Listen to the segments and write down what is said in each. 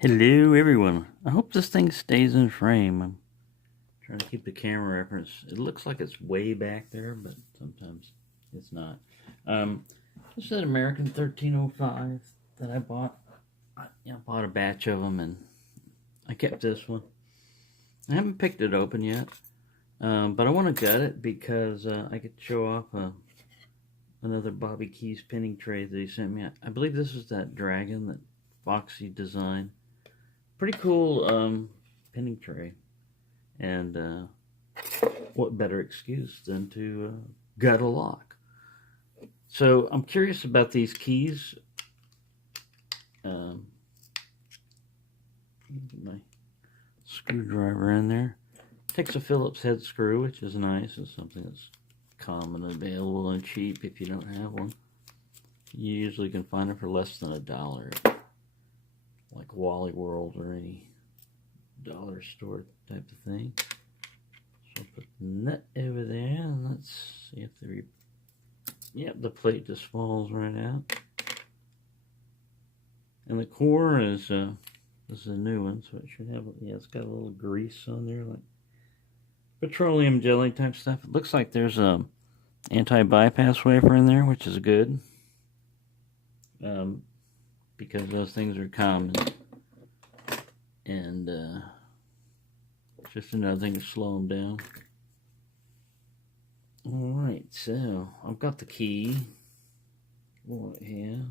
Hello everyone. I hope this thing stays in frame. I'm trying to keep the camera reference. It looks like it's way back there, but sometimes it's not. This is an American 1305 that I bought. I bought a batch of them and I kept this one. I haven't picked it open yet, but I want to gut it because I could show off another Bobby Keys pinning tray that he sent me. I believe this is that dragon that Foxy designed. Pretty cool pinning tray, and what better excuse than to gut a lock? So I'm curious about these keys. My screwdriver in there. Takes a Phillips head screw, which is nice. It's something that's common and available and cheap if you don't have one. You usually can find it for less than $1. Like Wally World or any dollar store type of thing. So I'll put the nut over there and let's see if the plate just falls right out. And the core is this is a new one, so it should have, it's got a little grease on there, like petroleum jelly type stuff. It looks like there's a anti-bypass wafer in there, which is good. Because those things are common, and just another thing to slow them down. Alright, so I've got the key right here.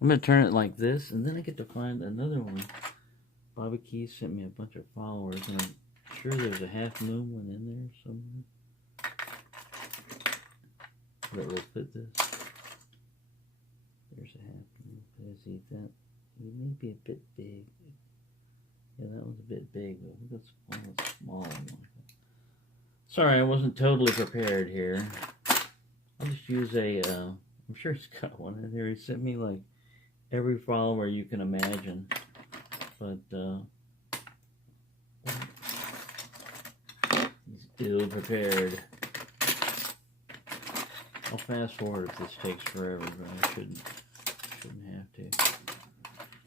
I'm going to turn it like this, and then I get to find another one. Bobby Keys sent me a bunch of followers, and I'm sure there's a half moon one in there somewhere that will fit this. There's a half moon. Let's eat that. It may be a bit big. Yeah, that one's a bit big, but we've got a small one. Sorry, I wasn't totally prepared here. I'll just use I'm sure he's got one in here. He sent me like every follower you can imagine. But, he's ill prepared. I'll fast forward if this takes forever, but I shouldn't have to.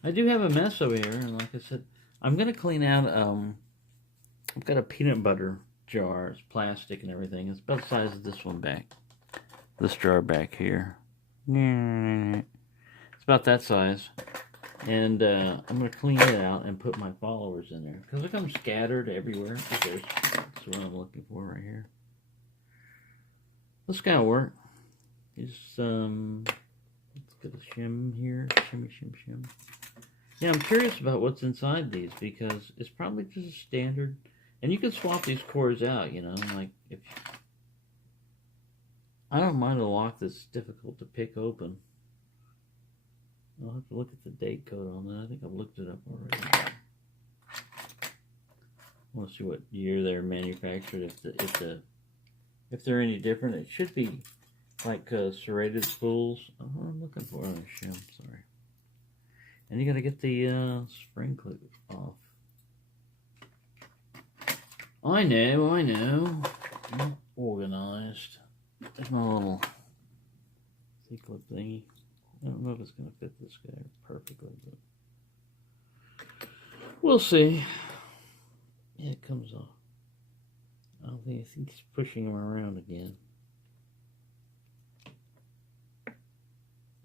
I do have a mess over here, and like I said, I'm going to clean out, I've got a peanut butter jar. It's plastic and everything. It's about the size of this one back. This jar back here. It's about that size. And I'm going to clean it out and put my followers in there. Because look, I'm scattered everywhere. That's what I'm looking for right here. This guy will work. Just, let's get a shim here. Shimmy, shim, shim. Yeah, I'm curious about what's inside these because it's probably just a standard. And you can swap these cores out, you know, like if I don't mind a lock that's difficult to pick open. I'll have to look at the date code on that. I think I've looked it up already. I want to see what year they're manufactured. If they're any different, it should be like serrated spools. Oh, I'm looking for a shim. Sorry. And you got to get the spring clip off. I know. I'm organized. There's my little C-clip thingy. I don't know if it's going to fit this guy perfectly, but we'll see. Yeah, it comes off. I think he's pushing him around again.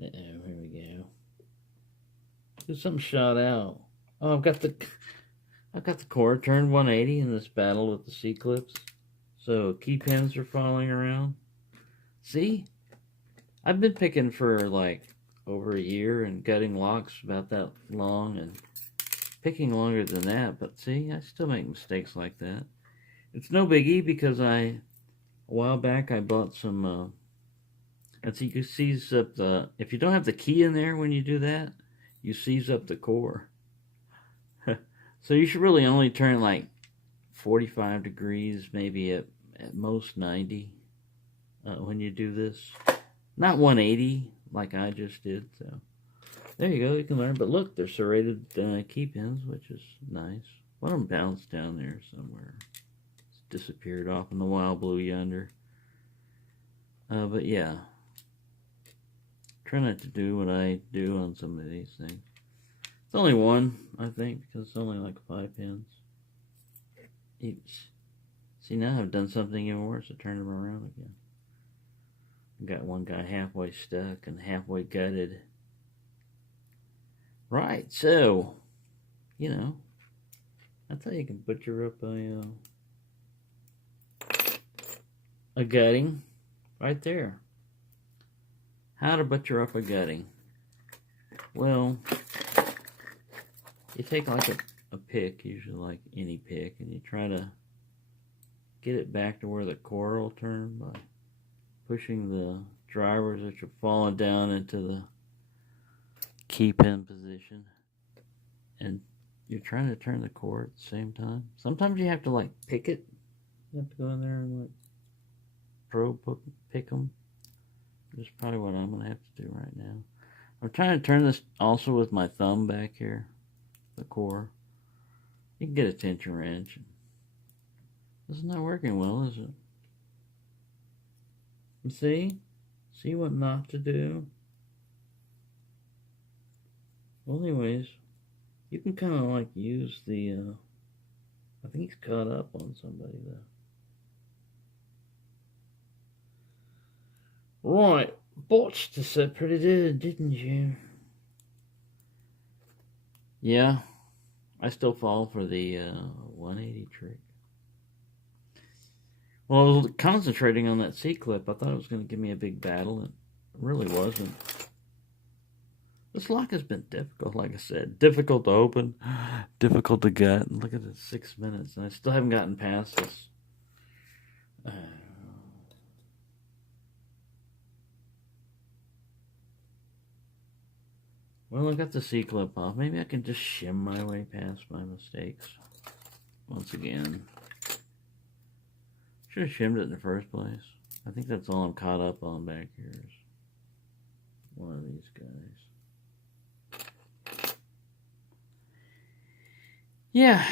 Uh-oh, here we go. There's something shot out. Oh, I've got the cord turned 180 in this battle with the C-clips. So key pins are falling around. See? I've been picking for like over a year and gutting locks about that long and picking longer than that, but see, I still make mistakes like that. It's no biggie because a while back I bought some and so you can seize up if you don't have the key in there when you do that, you seize up the core. So you should really only turn like 45 degrees, maybe at most 90 when you do this. Not 180 like I just did. So there you go, you can learn. But look, they're serrated key pins, which is nice. One of them bounced down there somewhere. It's disappeared off in the wild blue yonder. But yeah, Try not to do what I do on some of these things. It's only one, I think, because it's only like 5 pins. Each. See, now I've done something even worse. I turned them around again. Got one guy halfway stuck and halfway gutted. Right, so, you know, that's how you can butcher up a gutting right there. How to butcher up a gutting. Well, you take like a pick, usually like any pick, and you try to get it back to where the core will turn by pushing the drivers which are falling down into the key pin position. And you're trying to turn the core at the same time. Sometimes you have to like pick it. You have to go in there and like probe pick them. That's probably what I'm going to have to do right now. I'm trying to turn this also with my thumb back here, the core. You can get a tension wrench. This is not working well, is it? You see? See what not to do? Well, anyways, you can kind of like use the, I think he's caught up on somebody though. Right, botched this up pretty good, didn't you? Yeah, I still fall for the 180 trick. Well, I was concentrating on that C-clip. I thought it was going to give me a big battle. It really wasn't. This lock has been difficult, like I said. Difficult to open, difficult to gut. Look at it, 6 minutes, and I still haven't gotten past this. Well, I got the C-clip off. Maybe I can just shim my way past my mistakes. Once again. Should have shimmed it in the first place. I think that's all I'm caught up on back here is one of these guys. Yeah.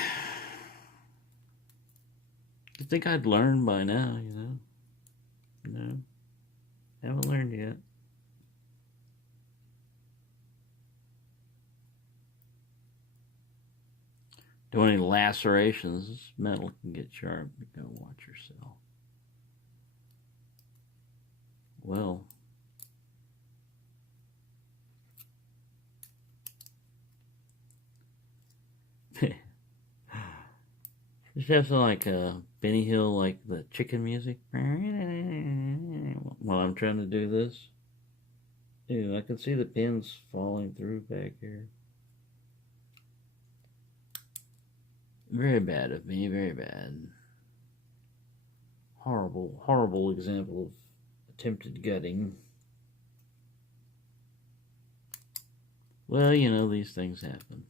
You'd think I'd learn by now, you know? No. Haven't learned yet. Do any lacerations. This metal can get sharp. You gotta watch yourself. Well. Just have some like Benny Hill, like the chicken music. While I'm trying to do this. Ew, I can see the pins falling through back here. Very bad of me, very bad. Horrible, horrible example of attempted gutting. Well, you know, these things happen.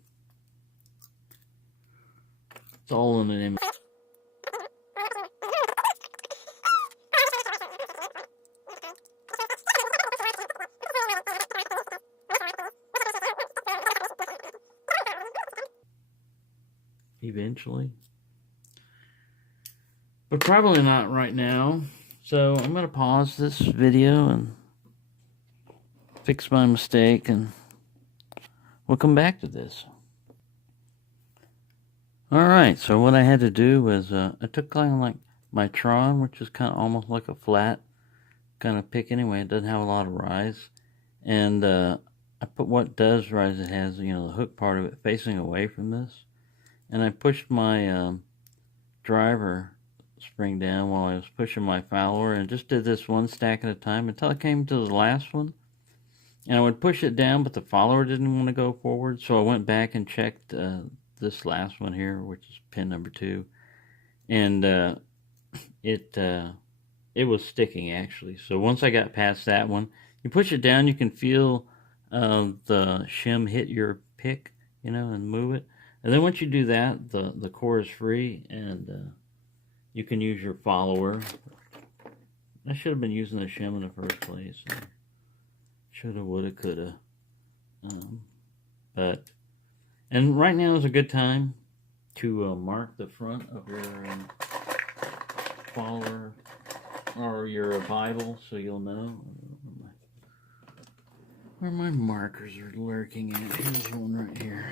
It's all in the name. Eventually. But probably not right now. So I'm going to pause this video and fix my mistake, and we'll come back to this. Alright, so what I had to do was I took kind of like my Tron, which is kind of almost like a flat kind of pick anyway. It doesn't have a lot of rise. And I put what does rise. It has, you know, the hook part of it facing away from this. And I pushed my driver spring down while I was pushing my follower, and just did this one stack at a time until I came to the last one. And I would push it down, but the follower didn't want to go forward, so I went back and checked this last one here, which is pin number 2, and it was sticking actually. So once I got past that one, you push it down, you can feel the shim hit your pick, you know, and move it. And then once you do that, the core is free, and you can use your follower. I should have been using the shim in the first place. Shoulda, woulda, coulda. And right now is a good time to mark the front of your follower or your Bible, so you'll know. Where my markers are lurking at. Here's one right here.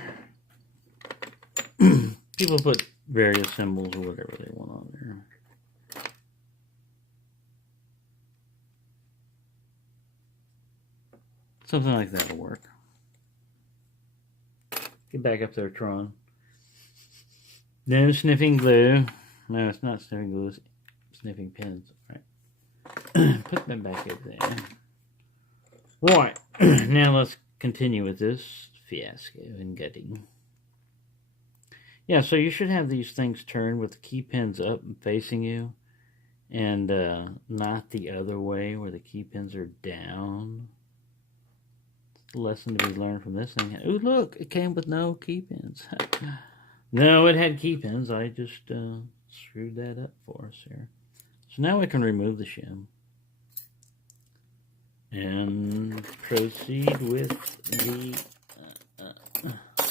People put various symbols or whatever they want on there. Something like that will work. Get back up there, Tron. No sniffing glue. No, it's not sniffing glue. It's sniffing pins. Right. Put them back over there. Right. Now let's continue with this fiasco and gutting. Yeah, so you should have these things turned with the key pins up and facing you, and not the other way where the key pins are down. It's the lesson to be learned from this thing. Oh, look, it came with no key pins. No, it had key pins. I just screwed that up for us here. So now we can remove the shim and proceed with the.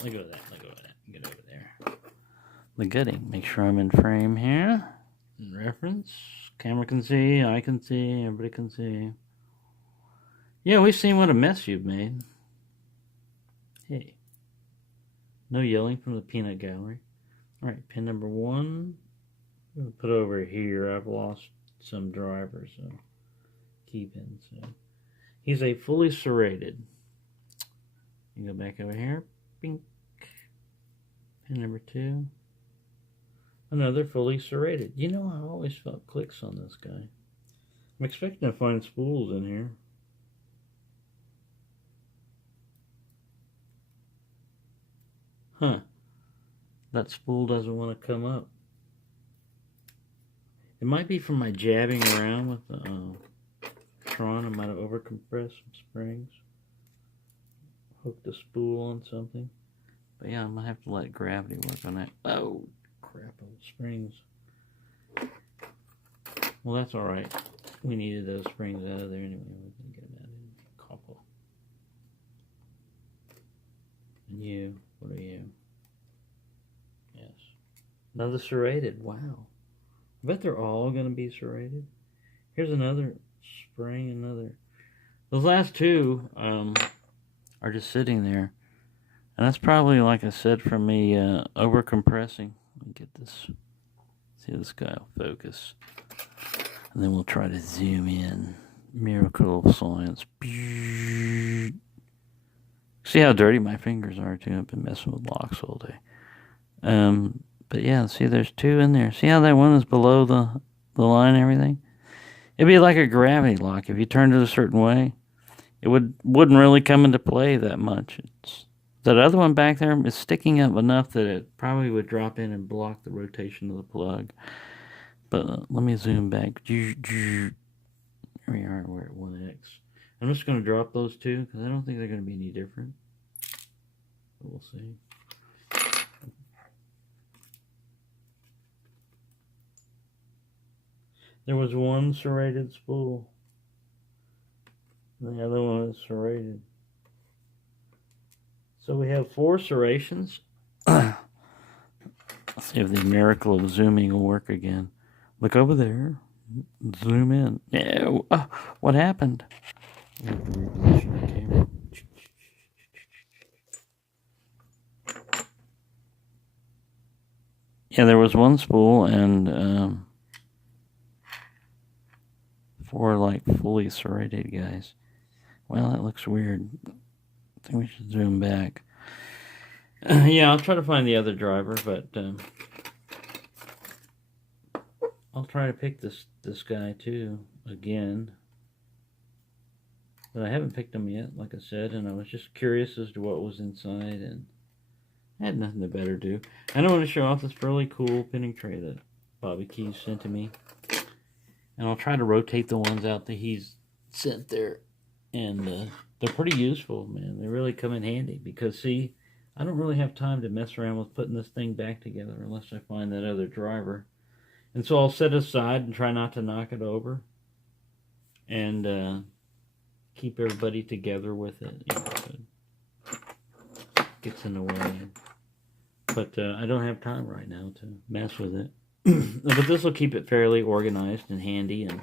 Let go of that. Let go of that. Get over there. The gutting. Make sure I'm in frame here. In reference. Camera can see. I can see. Everybody can see. Yeah, we've seen what a mess you've made. Hey. No yelling from the peanut gallery. Alright, pin number 1. I'm going to put over here. I've lost some drivers, so key pins. So. He's a fully serrated. You go back over here. Bink. Pin number 2. Another fully serrated. You know, I always felt clicks on this guy. I'm expecting to find spools in here. Huh. That spool doesn't want to come up. It might be from my jabbing around with the Tron. I might have overcompressed some springs. Hooked the spool on something. But yeah, I'm going to have to let gravity work on that. Oh, crap on the springs. Well, that's alright. We needed those springs out of there anyway. We're going to get them out in copper. And you, what are you? Yes. Another serrated. Wow. I bet they're all going to be serrated. Here's another spring, another. Those last two are just sitting there. And that's probably, like I said, from me over compressing. Let me get this. See this guy will focus. And then we'll try to zoom in. Miracle of science. See how dirty my fingers are too. I've been messing with locks all day. But yeah, see there's 2 in there. See how that one is below the line and everything? It'd be like a gravity lock. If you turned it a certain way, it wouldn't really come into play that much. That other one back there is sticking up enough that it probably would drop in and block the rotation of the plug. But let me zoom back. Here we are, we're at 1x. I'm just going to drop those 2 because I don't think they're going to be any different. But we'll see. There was one serrated spool. The other one is serrated. So we have 4 serrations. Let's see if the miracle of zooming will work again. Look over there. Zoom in. No. What happened? Yeah, there was one spool and 4 like fully serrated guys. Well, that looks weird. I think we should zoom back. Yeah, I'll try to find the other driver, but I'll try to pick this guy too again. But I haven't picked him yet, like I said, and I was just curious as to what was inside, and I had nothing to better do. And I want to show off this really cool pinning tray that Bobby Keys sent to me. And I'll try to rotate the ones out that he's sent there. And they're pretty useful, man. They really come in handy because, see, I don't really have time to mess around with putting this thing back together unless I find that other driver. And so I'll set it aside and try not to knock it over. And keep everybody together with it. You know, it gets in the way. But I don't have time right now to mess with it. But this will keep it fairly organized and handy, and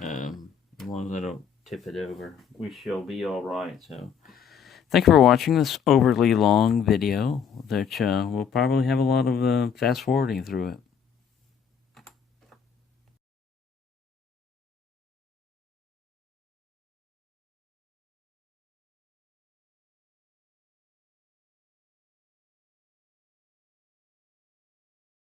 as long as I don't tip it over. We shall be all right. So, thank you for watching this overly long video, that will probably have a lot of fast forwarding through it.